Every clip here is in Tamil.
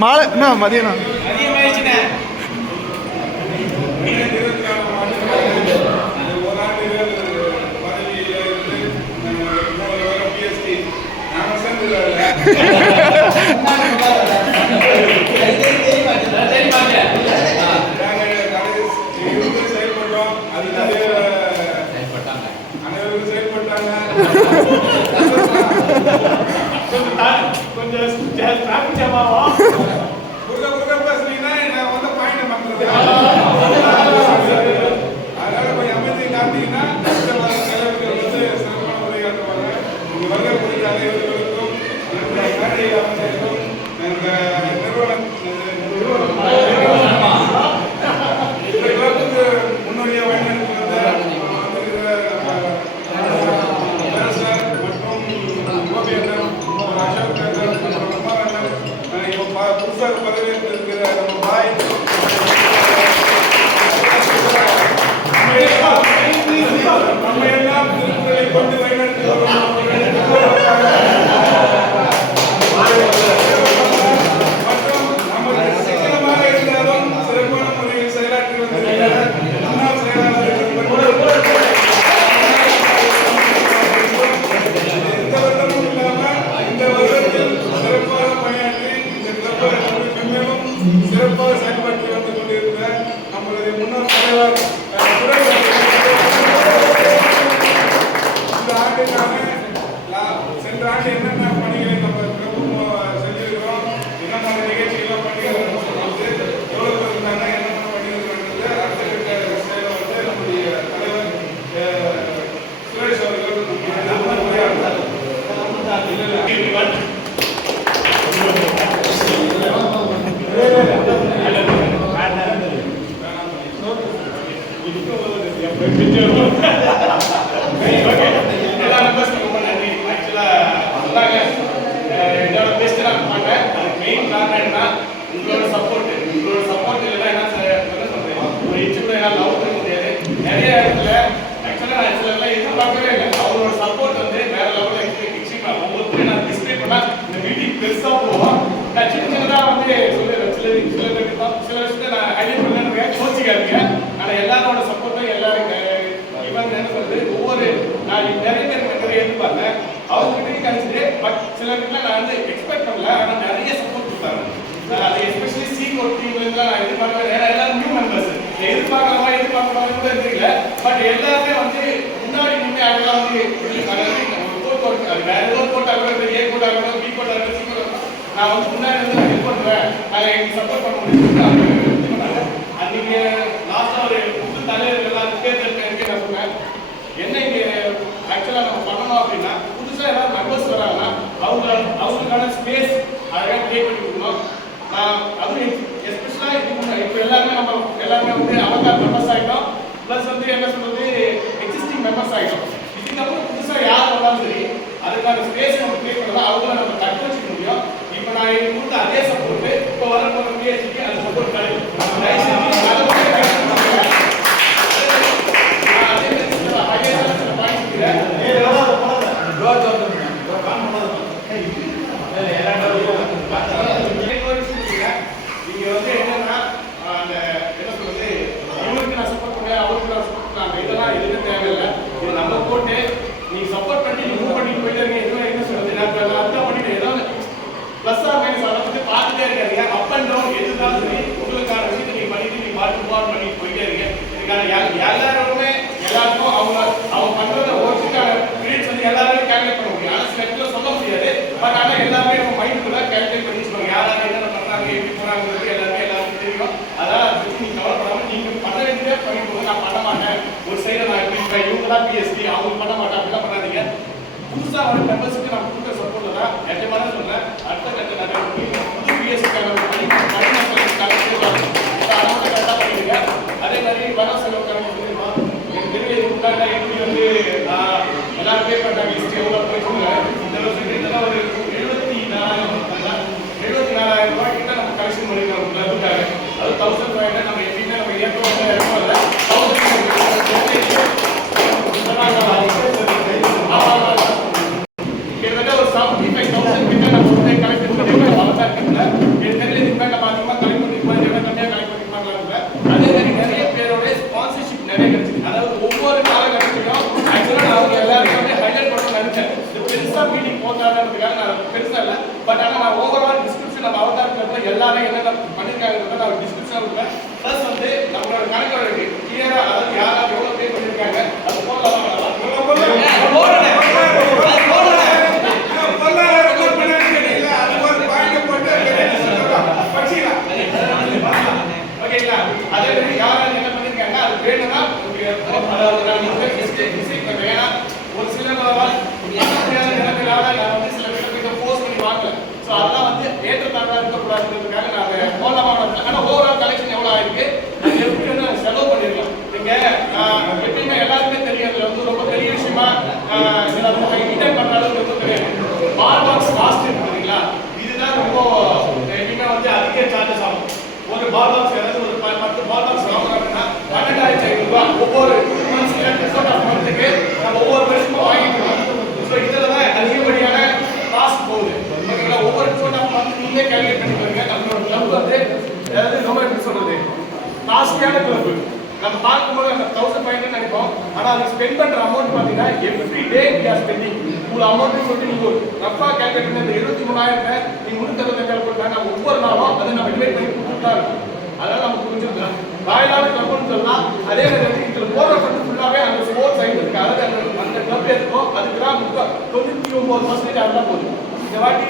மாலை என்ன மதியம் கிட்டத்தட்ட ஒரு 75,000 கிட்ட பண்ணியிருக்காங்க நான் டிஸ்கிரிப்ஷன் கொடுப்பேன். ப்ளஸ் வந்து நம்மளோட கணக்கு இருக்கு கிளியரா, அதாவது யாராவது எவ்வளவு பே பண்ணியிருக்காங்க அது போடலாம். ஓகேங்களா? அதே மாதிரி யாராவது என்ன பண்ணியிருக்காங்க அது வேணும்னா அதாவது வேணா ஒரு சில நான் வந்து சில பேர் போஸ்ட் பண்ணி வாங்கல. ஸோ அதெல்லாம் வந்து ஏற்றத்தாழ்வா இருக்கக்கூடாதுன்றதுக்காக நான் அதை போடலாமா. ஆனால் ஓவரால் கலெக்ஷன் எவ்வளோ ஆயிருக்கு எப்படி வந்து அதை செலவு பண்ணிடலாம். நீங்க எப்பயுமே எல்லாருமே தெரியும், அதுல வந்து ரொம்ப பெரிய விஷயமா ரிட்டர்ன் பண்ற அளவுக்கு ரொம்ப தெரியாது. பால் பாக்ஸ் காஸ்ட் இருக்குங்களா, இதுதான் ரொம்ப எப்பயுமே வந்து அதிக சார்ஜஸ் ஆகும். ஒரு பால் பாக்ஸ் ஏதாவது ஒரு 10 பால் பாக்ஸ் வாங்குறாங்கன்னா 12,500 ரூபாய் ஒவ்வொரு மந்த்துக்கு நம்ம ஒவ்வொரு வருஷமும் வாங்கிக்கிறோம். ஸோ இதில் தான் அதிகப்படியான காஸ்ட் போகுது. ஓகேங்களா? ஒவ்வொரு மந்த் நீங்களே கேல்குலேட் பண்ணி பாருங்க. நம்மளோட கிளப் வந்து அதாவது ரொம்ப எப்படி சொல்றது, காஸ்ட்லியான கிளப். நம்ம பார்க்கும்போது அந்த 1500 நினைப்போம், ஆனால் அது ஸ்பெண்ட் பண்ற அமௌண்ட் பார்த்தீங்கன்னா every day we are spending. உங்கள் அமௌண்ட் சொல்லிட்டு நீங்க ரஃபா கேல்குலேட் பண்ணி இந்த 23,000 நீங்க 365 போட்டா நம்ம ஒவ்வொரு நாளும் அதை நம்ம டிவைட் பண்ணி கொடுத்துட்டு தான் இருக்கும். அதனால நம்ம புரிஞ்சுக்கலாம். வாயிலான கிளப்னு சொல்லலாம். அதே மாதிரி இதில் போடுற ஃபண்ட் ஃபுல்லாகவே அந்த ஸ்போர்ட்ஸ் சைடு இருக்கு. அதாவது அந்த கிளப் இருக்கும் அதுக்கு தான் 99% அதெல்லாம் போகுது. இந்த வாட்டி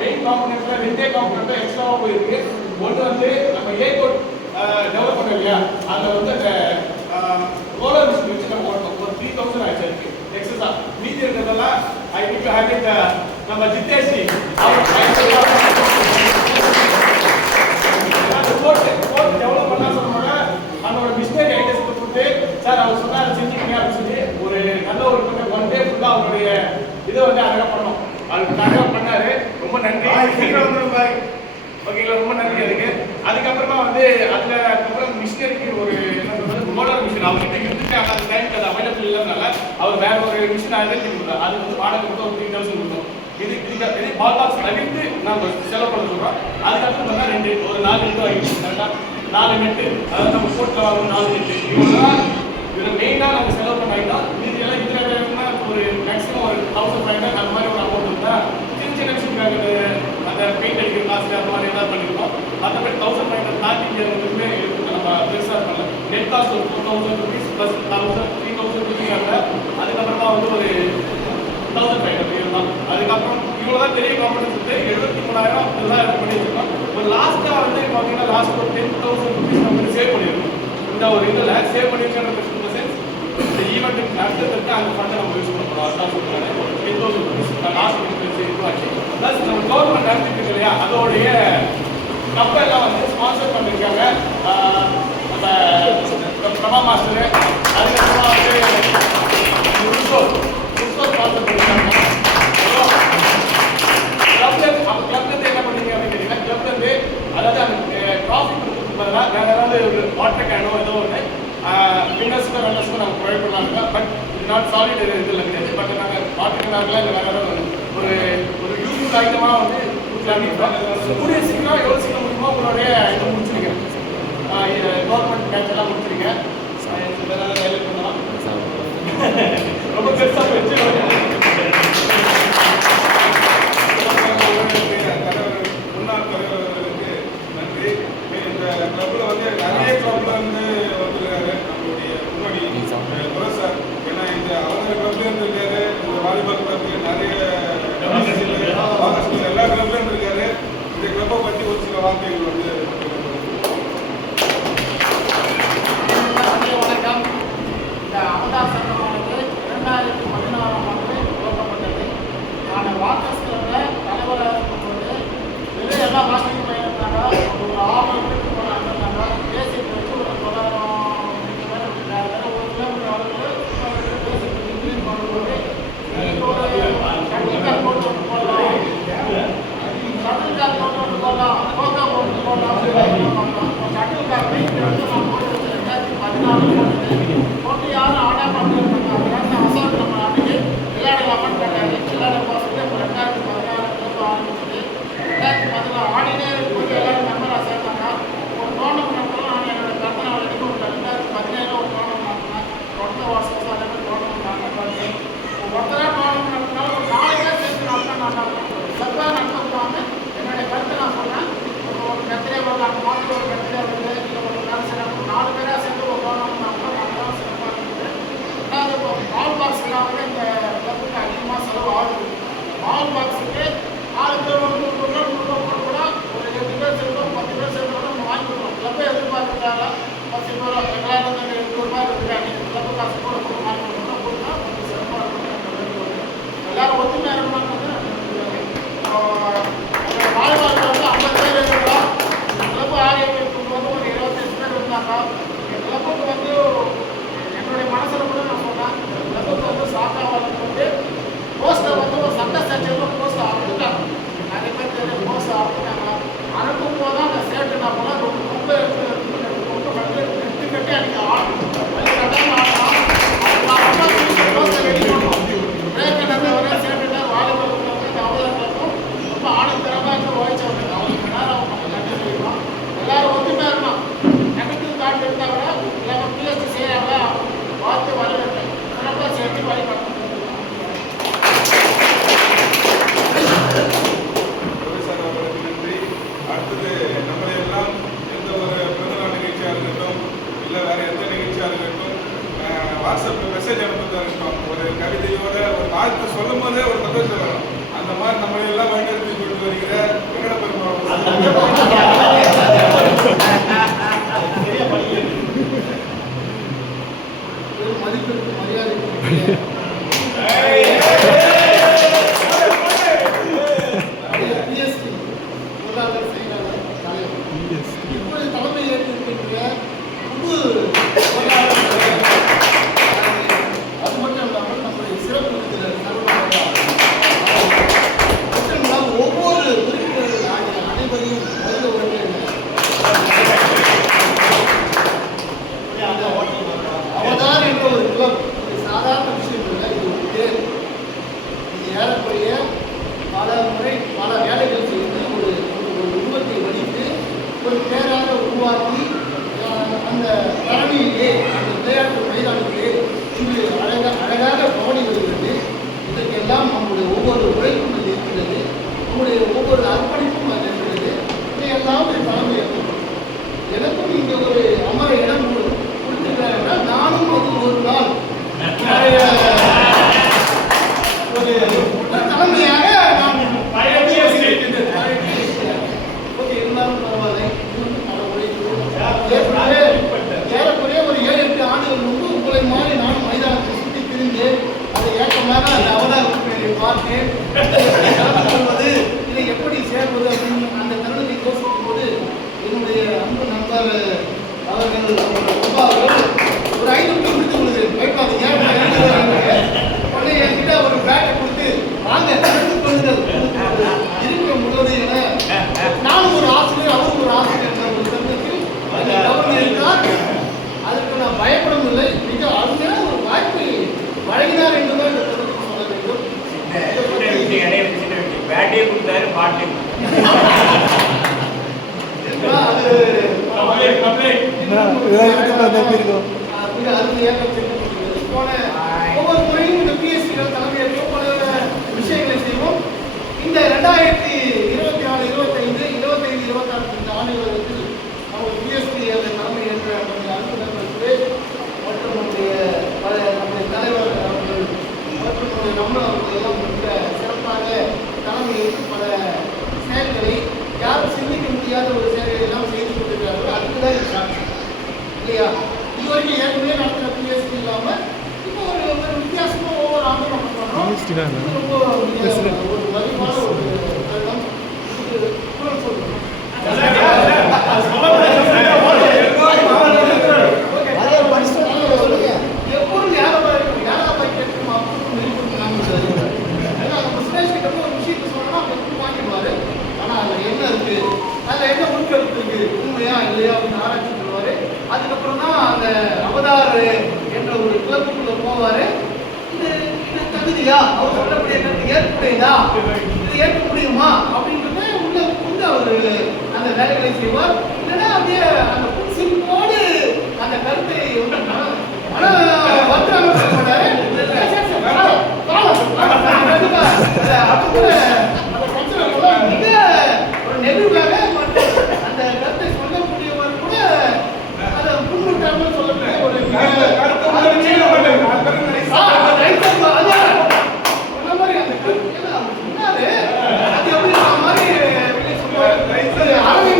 மெயின் காம்பனன்ட்ல 2 காம்பனன்ட் எக்ஸ்ட்ராவாக போயிருக்கு. ஒன்று வந்து நம்ம ஏ கோட் டெவலப் பண்ண இல்லையா, அதில் வந்து அந்த ரோலர் மிஷின் வச்சு நம்ம ஓட்டணும். ஒரு 3000 ஆயிடுச்சு இருக்கு எக்ஸஸா. மீதி இருக்கிறதெல்லாம் I need to have it நம்ம ஜித்தேஷ் கோட் டெவலப் பண்ணா சொன்னாங்க. அவனோட மிஸ்டேக் ஐடியாஸ் கொடுத்து சார் அவர் சொன்னார் செஞ்சுக்கீங்க அப்படின்னு சொல்லி ஒரு நல்ல ஒரு 1 டே ஃபுல்லாக அவருடைய இதை வந்து அழகாக பண்ணோம். அதுக்கு அழகாக பண்ணாரு. ரொம்ப நன்றி. சீக்கிரம் வந்துடும் பாய். ஓகேங்களா? ரொம்ப நன்றி அதுக்கு. அதுக்கப்புறமா வந்து அதில் அதுக்கப்புறம் மிஷினரிக்கு ஒரு என்ன சொல்றது ரோலர் மிஷின் அவர்கிட்ட இருந்துட்டு அந்த டைமுக்கு அது அவைலபிள் இல்லைனால அவர் வேற ஒரு மிஷின் ஐடென்டி கொடுத்தார். அது வந்து வாடகை கொடுத்து ஒரு 3000 கொடுத்தோம். இது பால் பாக்ஸ் தவிர்த்து நம்ம செலவு பண்ண சொல்கிறோம். அதுக்கப்புறம் பார்த்தா ஒரு 4 நெட்டு வாங்கிட்டு கரெக்டாக 4 நெட்டு, அதாவது நம்ம போட்டில் வாங்க 4 நெட்டு. இதில் மெயினாக நம்ம செலவு பண்ண ஐட்டம். இதெல்லாம் இதில் ஒரு மேக்ஸிமம் ஒரு 1500 அந்த மாதிரி ஒரு அமௌண்ட் இருந்தால் சின்ன சின்ன விஷயத்துக்காக அந்த பெயிண்ட் அடிக்கிற காசு அந்த மாதிரி ஏதாவது பண்ணிருக்கோம். மற்றபடி 1500 தாண்டி வந்து நம்ம பெருசாக பண்ணல. நெட் காஸ்ட் ஒரு 4000 rupees ப்ளஸ் 3000 rupees அதுக்கப்புறமா வந்து ஒரு 1500 இருந்தால் அதுக்கப்புறம் இவ்வளோதான் பெரிய காம்பனன்ஸ் வந்து 73,000 இதெல்லாம் பண்ணி வச்சிருக்கோம். ஒரு லாஸ்ட்டாக வந்து பார்த்தீங்கன்னா லாஸ்ட் ஒரு 10,000 rupees நம்ம சேவ் பண்ணியிருக்கோம். இந்த ஒரு இதில் சேவ் பண்ணியிருக்கிற சென்ஸ் இந்த ஈவெண்ட்டுக்கு நடத்துறதுக்கு அந்த ஃபண்டை நம்ம யூஸ் பண்ண போகிறோம். அதுதான் சொல்லுவாங்க ஒரு 10,000 rupees லாஸ்ட் இதுவாச்சு. ப்ளஸ் நம்ம கவர்மெண்ட் நடத்திட்டு இல்லையா, அதோடைய கப்பெல்லாம் வந்து ஸ்பான்சர் பண்ணியிருக்காங்க நம்ம பிரபா மாஸ்டரு. அதுக்கப்புறமா வந்து ஸ்பான்சர் பண்ணியிருக்காங்க. கிளப்லேருந்து என்ன பண்ணீங்க அப்படின்னு கேட்டீங்கன்னா, கிளப்லேருந்து அதாவது அந்த ட்ராஃபி கொடுக்கறதுக்கு பதிலாக வேறு ஏதாவது ஒரு வாட்டர் கேனோ ஏதோ ஒன்று வின்னர்ஸுக்கும் ரன்னர்ஸுக்கும் நாங்கள் ப்ரொவைட் பண்ணலாங்க. பட் இது நாட் சாலிட் இதில் கிடையாது. பட் நாங்கள் வாட்டர் கேனாகலாம் இல்லை வேறு ஏதாவது ஒரு யூஸ்ஃபுல் ஐட்டமாக வந்து கூடிய சீக்கிரம் எவ்வளோ சீக்கிரம் முடியுமோ உங்களுடைய இதை முடிச்சிருங்க. கவர்மெண்ட் மேட்ச் எல்லாம் முடிச்சிருங்க. ஹைலைட் பண்ணலாம். ரொம்ப பெருசாக வச்சு முன்னாள் தலைவர்களுக்கு நன்றி. இந்த கிளப்ல வந்து நிறைய கிளப்ல வந்து வந்துருக்காரு நம்மளுடைய முன்னாடி துரை சார். ஏன்னா இந்த அவங்க கிளப்ல இருந்து இருக்காரு, இந்த வாலிபால் கிளப்ல நிறைய ஆகஸ்ட் எல்லா கிளப்ல இருந்து இருக்காரு. இந்த கிளப்பை பற்றி ஒரு சில வார்த்தைகள் வந்து வணக்கம். இந்த அமுதா சங்கமானது 2016ஆம் ஆண்டு துவக்கப்பட்டது. நான் வாக்கர்ஸ் கிளப்பில் தலைவராக இருக்கும்போது வெளியே எல்லா மாஸ்டரிங் பண்ணியிருந்தாங்க. ஒரு 6 பேருக்கு போனாங்க. பேசிட்டு வச்சு ஒரு 9,000 ஒரு கிலோமீட்டர் அளவுக்கு பேசிட்டு இன்க்ரீஸ் பண்ணும்போது டெக்னிக்கல் கோட் ஒன்று போடலாம், ஷட்டில் கார் கோட் ஒன்று போடலாம், கோகா கோட் போடலாம். ஷட்டில் கார் வெயிட் வந்து நான் போட்டு 2014 போட்டு யாரும் ஆடா பண்ணுறாங்க. அசால்ட் நம்ம அன்றைக்கி விளையாடலாமான்னு கேட்டாங்க. விளையாட போகிறது இப்போ 2016 ஆரம்பிச்சது. 2016 ஆடினே இருக்கும்போது எல்லாரும் மெம்பராக சேர்த்தாங்க. ஒரு டோர்னமெண்ட் நான் என்னோட கற்பனை வரைக்கும் ஒரு 2017 ஒரு டோர்னமெண்ட் ஆகினேன். தொடர்ந்து வருஷம் அதே மாதிரி டோர்னமெண்ட் ஆகினே ஒருத்தராக டோர்னமெண்ட்னால ஒரு 4 பேர் சேர்த்து நடத்தினா நல்லா இருக்கும். செவ்வாய் நடத்துவாங்க. என்னுடைய கருத்தை நான் சொன்னேன். ஒரு கத்திரை வரலாம் இருவரையும் வருக வருக அவதார் என்ற ஒரு கிளப் இது சாதாரண விஷயம் இல்லை. இது ஒரு பேர். இது ஏறக்குறைய பல முறை பல வேலைகள் செய்து ஒரு ஒரு உருவத்தை வடித்து ஒரு பேராக உருவாக்கி அந்த தரணியிலே அந்த விளையாட்டு மைதானத்திலே இன்று அழகாக கவனி வருகிறது. இதற்கெல்லாம் நம்முடைய ஒவ்வொரு உழைப்பும் அது இருக்கிறது. நம்முடைய ஒவ்வொரு அர்ப்பணிப்பும் அது இருக்கிறது. இதையெல்லாம் ஒரு தலைமை எனக்கும் இங்கே ஒரு அமர இடம் கொடுத்திருக்கிறார்கள். நானும் அது ஒரு நாள் ஒரு தலைமையாக நான் ஓகே இருந்தாலும் பரவாயில்லை. ஏறக்குறைய ஒரு 7-8 ஆண்டுகள் முன்பு உங்களை மாதிரி நானும் மைதானத்தை சுற்றி திரிந்து அதை ஏற்றமாக அந்த அவதார உறுப்பினரை பார்த்தேன். இதை எப்படி சேர்வது அப்படின்னு அந்த தருணத்தை யோசிக்கும் போது என்னுடைய அன்பு நண்பர் அவர்கள் ஒரு 500 கொடுத்து கொடுக்குது பயப்பாதீங்க உடனே என்கிட்ட ஒரு பேட்டை கொடுத்து வாங்க இருக்க முழுவது என நானும் ஒரு ஆசிரியர் அவரும் ஒரு ஆசிரியர் என்ற ஒரு சங்கத்தில் இருந்தார். அதற்கு நான் பயப்படவில்லை. மிக அருமையான ஒரு வாய்ப்பை வழங்கினார் என்றுதான் இந்த கருத்து சொல்ல வேண்டும். பேட்டே கொடுத்தாரு பாட்டு மிக அருமையாக போன ஒவ்வொரு முறையும் இந்த பிஎஸ்சிகள் தலைமையேற்கும் பல விஷயங்களை செய்வோம். இந்த 2024, 25, 26 இந்த ஆண்டுகளுக்கு நம்ம பிஎஸ்சி அந்த தலைமையேற்ற நம்முடைய அலுவலர்கள் சுரேஷ் மற்றும் நம்முடைய தலைவர் அவர்கள் மற்றும் நம்முடைய ரமணா அவர்கள் எல்லாம் மிக சிறப்பாக தலைமையேற்று பல செயல்களை யாரும் சிந்திக்க முடியாத ஒரு செயல்களை எல்லாம் செய்து கொண்டிருக்கிறார்கள். அதுக்குதான் இருக்காங்க இல்லையா? இதுவரைக்கும் ஏற்கனவே நடத்துகிற பிஎஸ்சி இல்லாமல் இப்போ ஒரு வித்தியாசமாக ஒவ்வொரு ஆண்டும் நம்ம பண்ணுறோம். ரொம்ப ஒரு மதிப்பான ஒரு தருணம். குரல் சொல்லுங்கள். எப்பொருள் யாராவது கேட்குமா சுரேஷ் கிட்ட ஒரு விஷயத்தை சொன்னா அவங்க வாங்கிடுவாரு. ஆனால் அதில் என்ன இருக்கு, அதில் என்ன உட்கருத்து இருக்கு, உண்மையா இல்லையா அப்படின்னு ஆராய்ச்சி பண்ணுவாரு. அதுக்கப்புறம் தான் அந்த அவதார் என்ற ஒரு கிளப்புக்குள்ள போவாரு. இது தகுதியா, அவர் சொல்லக்கூடிய கருத்து ஏற்புடையதா, இது ஏற்க முடியுமா அப்படின்றத உள்ள புரிந்து அவர் அந்த வேலைகளை செய்வார். இல்லைன்னா அப்படியே அந்த புன்சிரிப்போடு அந்த கருத்தை வர்த்தகம் செய்ய மாட்டாரு. மிக ஒரு நெருங்காக அந்த கருத்தை சொல்லக்கூடியவர் கூட அதை முன்னிட்டாமல் சொல்லக்கூடிய ஒரு அரவிந்த்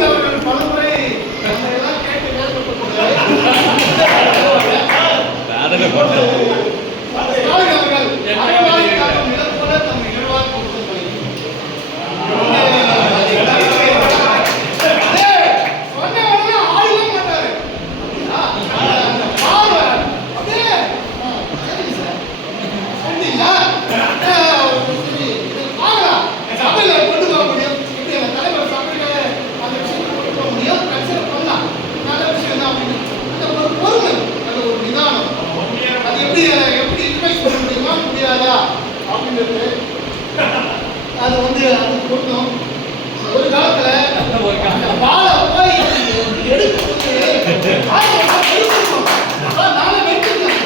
அவர்கள் பலமுறை எல்லாம் கேட்டு அது வந்து அது பொருந்தும். ஒரு காலத்துல பாலை போய் எடுத்து நானே வெட்டிருக்கேன்.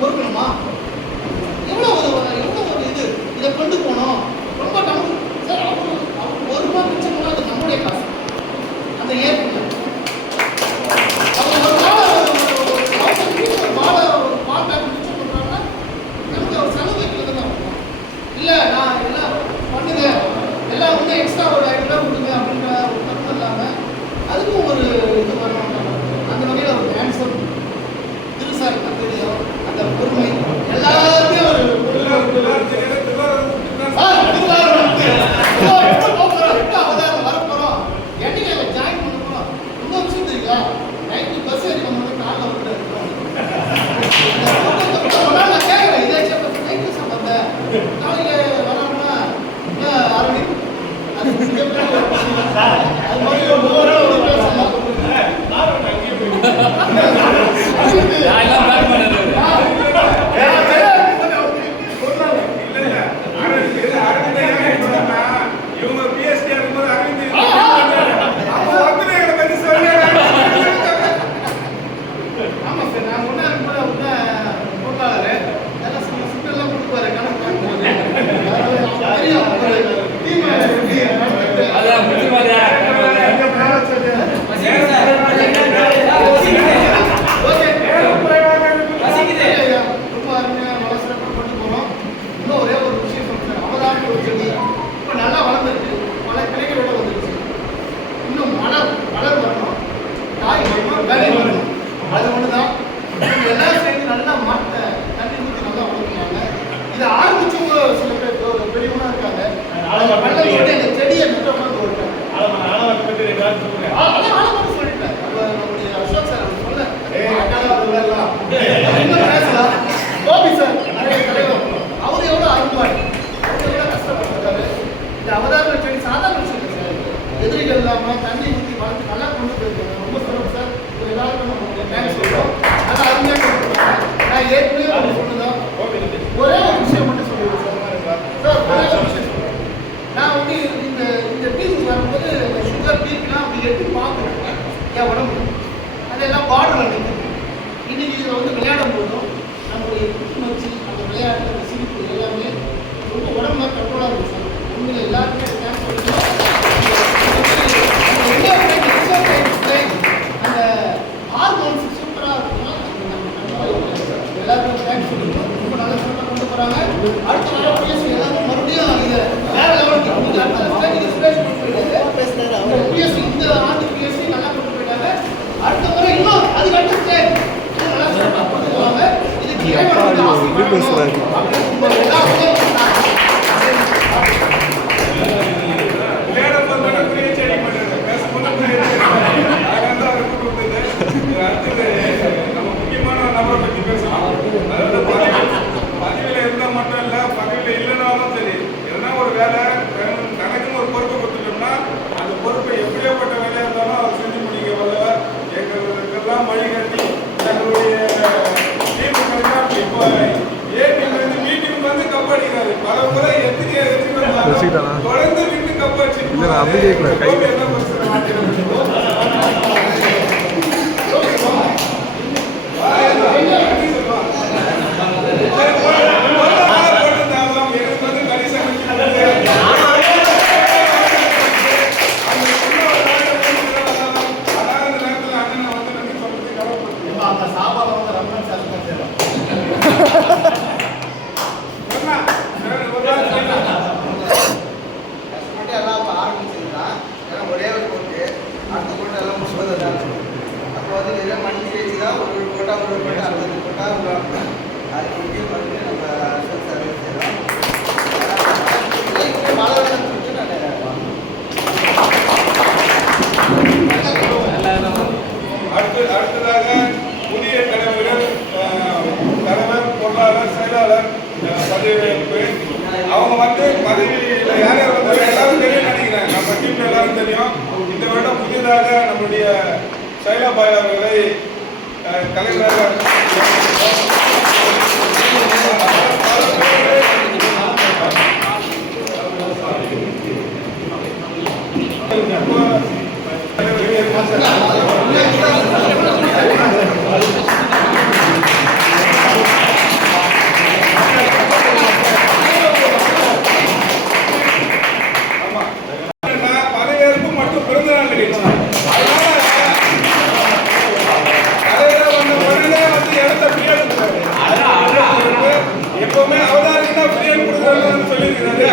பொறுக்கணுமா? எவ்வளவு ஒரு இது இதை கொண்டு போனோம். ரொம்ப நம்ம சார் அவர் ஒரு ரூபா மிச்சம் அது நம்முடைய காசு. அந்த ஏற்பு அவர் ஒரு அது மாதிரி ஒரு மூணு நாள் ஒரு பேசலாம். இவங்க பிஎஸ்டி இருக்கும்போது அரவிந்த் அவங்க வந்து எங்களை பத்தி சொல்லுங்க. ஆமா சார், நான் முன்னாடி இருக்கும்போது அவங்க பொருளாளர் எல்லாம் சிக்கல்லாம் கொடுப்பாரு கணக்கு ரொம்ப அருமையா நல்லா சிறப்பாக கொண்டு போனோம். இன்னும் ஒரே ஒரு விஷயம் சொல்றேன். அவதாரம் ஒரு செடி இப்போ நல்லா வளர்ந்துருக்கு, பல கிளைகளோட வந்துருச்சு. இன்னும் மலர் வரணும், காய் வரணும், விதை வரணும். அது ஒண்ணுதான். நீங்க எல்லாரும் சேர்ந்து நல்லா மாட்ட தண்ணி ஊற்றி நல்லா வளர்க்குறாங்க. இதை ஆரம்பிச்சவங்க சில பேர் பெரியவங்க இருக்காங்க. வெள்ளத்தோட அந்த செடியை நட்டவங்க இருக்காங்க. அதான் ஆழமாக சொல்லிட்டேன். அப்ப நம்முடைய அசோக் சார் அவர் சொல்ல பேசலாம். கோபி சார் நிறைய தலைவர், அவர் எவ்வளோ அரும்பாடு, அவர் எவ்வளோ கஷ்டப்பட்டிருக்காரு. இந்த அவதார செடி சாதாரண விஷயம் இல்லை சார். எதிரிகள் இல்லாமல் தண்ணி ஊற்றி வளர்த்து நல்லா கொண்டு போயிருக்காங்க. ரொம்ப சிறப்பு சார். இது எல்லாருக்கும் நம்ம தேங்க்ஸ் சொல்கிறோம். அதை அருமையாக கொடுத்துருக்காங்க. நான் ஏற்கனவே ஒன்று சொன்னதான் ஒரே ஒரு விஷயம் மட்டும் சொல்லிடுறேன் சார். சார் ஒரே ஒரு விஷயம் சொல்கிறேன். நான் வந்து இந்த பீஸ் வரும்போது இந்த சுகர் பீப்லாம் அப்படி எடுத்து பார்க்குறேன் என் உடம்பு. அதெல்லாம் பார்டரில் நிற்குது. இன்னைக்கு இதில் வந்து விளையாடும் போதும் நம்மளுடைய புத்துணர்ச்சி, அந்த விளையாட்டு, அந்த சிரிப்பு எல்லாமே ரொம்ப உடம்புல கண்ட்ரோலாக இருக்குது சார். உண்மையில் எல்லாருமே தேங்க்ஸ் சொல்லிக்கிறோம். அந்த ஹார்மோன்ஸ் சூப்பராக இருக்குன்னா எல்லாருக்கும் தேங்க்ஸ் சொல்லிக்கிறோம். ரொம்ப நல்ல சிறப்பாக கொண்டு போகிறாங்க. அடுத்த வரக்கூடிய எல்லாரும் மறுபடியும் இதை வேற லெவலுக்கு அடுத்த ஸ்டேஜுக்கு ஸ்பேஸ் கொண்டு போயிட்டாங்க. பிஎஸ்சி இந்த ஆண்டு பிஎஸ்சி நல்லா கொண்டு போயிட்டாங்க. அடுத்த முறை இன்னும் அதுக்கு அடுத்த ஸ்டேஜ் நல்லா சிறப்பாக கொண்டு போவாங்க. இதுக்கு இறைவனுடைய ஆசீர்வாதம் அப்படின்னு எல்லாருமே நம்ம முக்கியமான நபரை பற்றி பேசலாம். அதாவது பதவியில் இருந்தால் மட்டும் இல்லை, பதவியில் இல்லைனாலும் சரி, எதனா ஒரு வேலை தனக்குன்னு ஒரு பொறுப்பை கொடுத்துட்டோம்னா அந்த பொறுப்பை எப்படியாப்பட்ட வேலையாக இருந்தாலும் அவர் செஞ்சு முடிக்க வல்லவர். எங்களுக்கெல்லாம் வழிகாட்டி எங்களுடைய டீமுக்கெல்லாம் இப்போ ஏ டீம்லேருந்து பி டீமுக்கு வந்து கப் அடிக்கிறாரு. பல முறை எத்தனை தொடர்ந்து நின்று கப் அடிச்சு என்ன அந்த சாப்பாடு வந்து ரம்மன் சார் தான் செய்யலாம். கஷ்டப்பட்டு எல்லாம் இப்போ ஆரம்பிச்சிருந்தான். ஏன்னா ஒரே ஒரு போட்டு அடுத்த போட்டு எல்லாம் முடிச்சுதான். அப்போ வந்து வெறும் மண்ணி வச்சு தான் ஒரு போட்டால் அடுத்தது போட்டால் அதுக்கு முக்கியம் பண்ணி நம்ம அசோக் சார் செய்யலாம். மழை அடுத்ததாக புதிய தலைவர், பொருளாளர், செயலாளர் பதவியேற்பு. அவங்க வந்து பதவியில் யார் யார் வந்தாலும் எல்லாரும் தெரியும் நினைக்கிறேன். நம்ம டீம்ல எல்லாரும் தெரியும். இந்த வருடம் புதிதாக நம்முடைய சைலாபாய் அவர்களை தலைவராக பதவியேற்பு மற்றும் பிறந்தநாள் நிகழ்ச்சி. எப்பவுமே அவதாரிக்கு தான் பிரியாணி கொடுக்குறாங்கன்னு சொல்லியிருக்கிறாரு.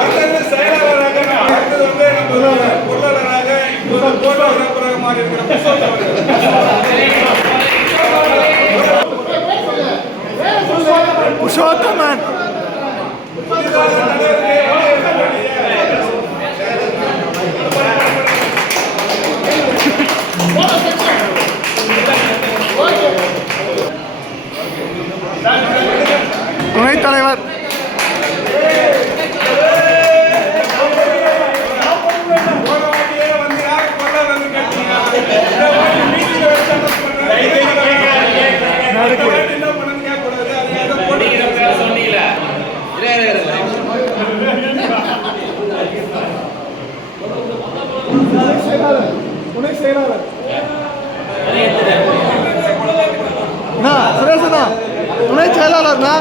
அடுத்தது செயலாளராக, அடுத்தது வந்து நம்ம பொருளாளராக, இப்போது பொருளாளராக மாறி இருக்கிற புருஷோத்தமன் துணைத் தலைவர் இந்த வாட்டி மீட்டிங்ல வச்சு announce பண்றாரு. இந்த வாட்டி என்ன பண்ணணும்னு கேட்கக்கூடாது. அதுக்காக தான் போட்டு சொன்னீங்களா துணை செயலாளர் சுரேஷனா துணை செயலாளர்னா